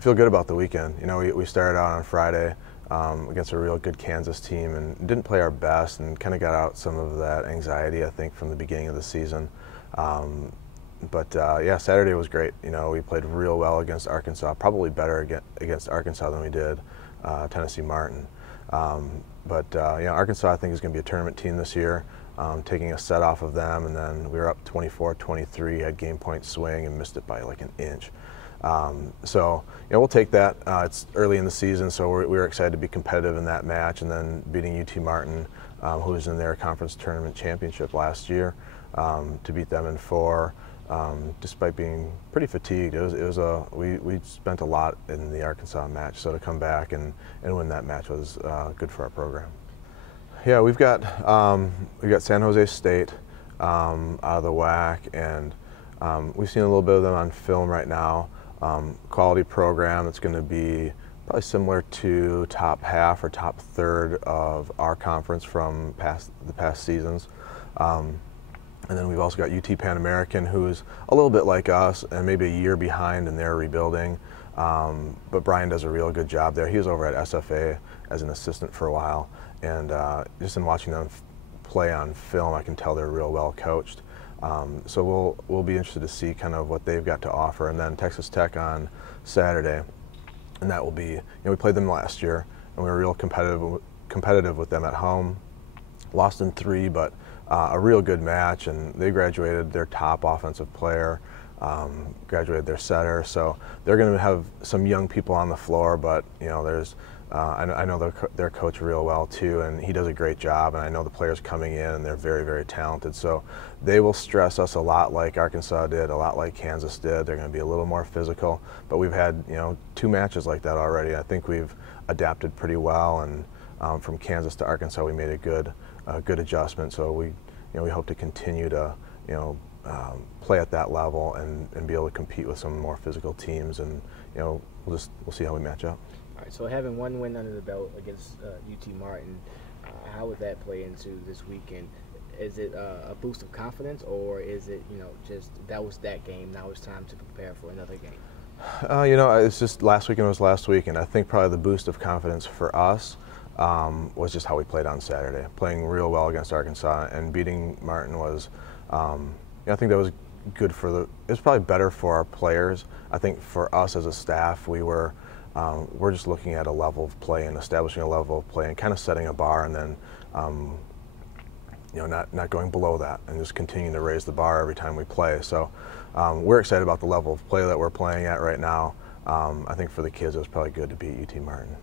feel good about the weekend. You know, we started out on Friday against a real good Kansas team and didn't play our best and kind of got out some of that anxiety, I think, from the beginning of the season. Yeah, Saturday was great. You know, we played real well against Arkansas, probably better against Arkansas than we did Tennessee Martin. You know, Arkansas, I think, is going to be a tournament team this year, taking a set off of them, and then we were up 24-23, had game point swing and missed it by like an inch. You know, we'll take that. It's early in the season, so we were excited to be competitive in that match, and then beating UT Martin, who was in their conference tournament championship last year, to beat them in 4. Despite being pretty fatigued, we spent a lot in the Arkansas match, so to come back and win that match was good for our program. Yeah, we've got San Jose State out of the WAC, and we've seen a little bit of them on film right now. Quality program that's going to be probably similar to top half or top third of our conference from the past seasons. And then we've also got UT Pan American, who's a little bit like us and maybe a year behind in their rebuilding. But Brian does a real good job there. He was over at SFA as an assistant for a while, and just in watching them play on film, I can tell they're real well coached. So we'll be interested to see kind of what they've got to offer. And then Texas Tech on Saturday, and that will be, you know, we played them last year, and we were real competitive with them at home. Lost in 3, but a real good match, and they graduated their top offensive player, graduated their setter, so they're going to have some young people on the floor, but you know, there's I know their coach real well too, and he does a great job, and I know the players coming in, and they're very, very talented, so they will stress us a lot like Arkansas did, a lot like Kansas did. They're going to be a little more physical, but we've had, you know, 2 matches like that already. I think we've adapted pretty well, and from Kansas to Arkansas we made a good adjustment, so we hope to continue to, you know, play at that level and be able to compete with some more physical teams, and you know, we'll see how we match up. All right, so having 1 win under the belt against UT Martin, how would that play into this weekend? Is it a boost of confidence, or is it, you know, just that was that game, now it's time to prepare for another game? You know, it's just last weekend was last week, and I think probably the boost of confidence for us was just how we played on Saturday. Playing real well against Arkansas and beating Martin was, I think that was good it was probably better for our players. I think for us as a staff, we're just looking at a level of play and establishing a level of play and kind of setting a bar, and then, you know, not going below that, and just continuing to raise the bar every time we play. So we're excited about the level of play that we're playing at right now. I think for the kids, it was probably good to beat UT Martin.